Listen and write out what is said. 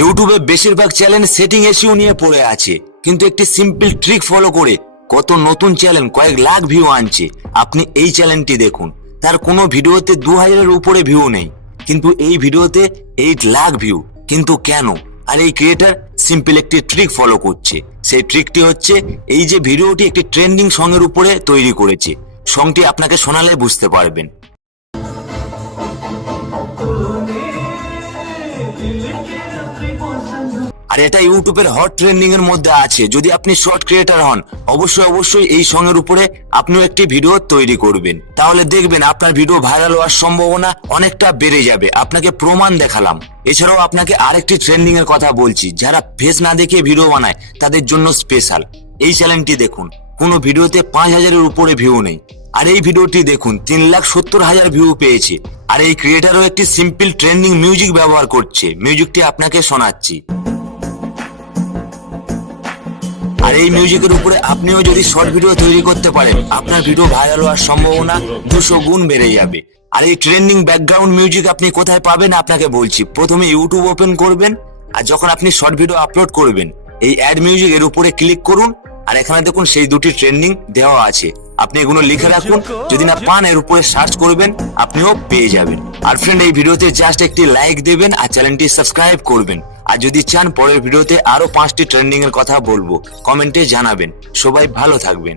ইউটিউবে বেশিরভাগ channel setting issue নিয়ে পড়ে আছে, কিন্তু একটি সিম্পল ট্রিক ফলো করে কত নতুন চ্যানেল কয়েক লাখ ভিউ আনছে। আপনি এই চ্যানেলটি দেখুন, তার কোনো ভিডিওতে 2000-এর উপরে ভিউ নেই, কিন্তু এই ভিডিওতে 8 লাখ ভিউ। কিন্তু কেন? আর এই ক্রিয়েটার সিম্পল একটি ট্রিক ফলো করছে। সেই ট্রিকটি হচ্ছে এই যে ভিডিওটি একটি ট্রেন্ডিং সঙের উপরে তৈরি করেছে। সংটি আপনাকে শোনালে বুঝতে পারবেন। আর এটা ইউটিউবের হট ট্রেন্ডিং এর মধ্যে আছে। যদি আপনি শর্ট ক্রিয়েটার হন, অবশ্যই এই সঙ্গের উপরে আপনিও একটি ভিডিও তৈরি করবেন, তাহলে দেখবেন আপনার ভিডিও ভাইরাল হওয়ার সম্ভাবনা অনেকটা বেড়ে যাবে। আপনাকে প্রমাণ দেখালাম। এছাড়াও আপনাকে আরেকটি ট্রেন্ডিং এর কথা বলছি, যারা ফেস না দেখে ভিডিও বানায় তাদের জন্য স্পেশাল। এই চ্যানেলটি দেখুন, কোনো ভিডিওতে 5000-এর উপরে ভিউ নেই, আর এই ভিডিওটি দেখুন 3,70,000 ভিউ পেয়েছে। আর এই ক্রিয়েটারও একটি সিম্পল ট্রেন্ডিং মিউজিক ব্যবহার করছে। মিউজিকটি আপনাকে শোনাচ্ছি। আর এই মিউজিকের উপরে আপনিও যদি শর্ট ভিডিও তৈরি করতে পারেন, আপনার ভিডিও ভাইরাল হওয়ার সম্ভাবনা 200 গুণ বেড়ে যাবে। আর এই ট্রেন্ডিং ব্যাকগ্রাউন্ড মিউজিক আপনি কোথায় পাবেন আপনাকে বলছি। প্রথমে ইউটিউব ওপেন করবেন, আর যখন আপনি শর্ট ভিডিও আপলোড করবেন, এই অ্যাড মিউজিক এর উপরে ক্লিক করুন। আর এখানে দেখুন সেই দুটি ট্রেন্ডিং দেওয়া আছে, আপনি এগুলো লিখে রাখুন। যদি না পান, এর উপরে সার্চ করবেন, আপনিও পেয়ে যাবেন। আর ফ্রেন্ড, এই ভিডিওতে জাস্ট একটি লাইক দেবেন আর চ্যানেলটি সাবস্ক্রাইব করবেন। আর যদি চান পরের ভিডিওতে আরো 5টি ট্রেন্ডিং এর কথা বলবো, কমেন্টে জানাবেন। সবাই ভালো থাকবেন।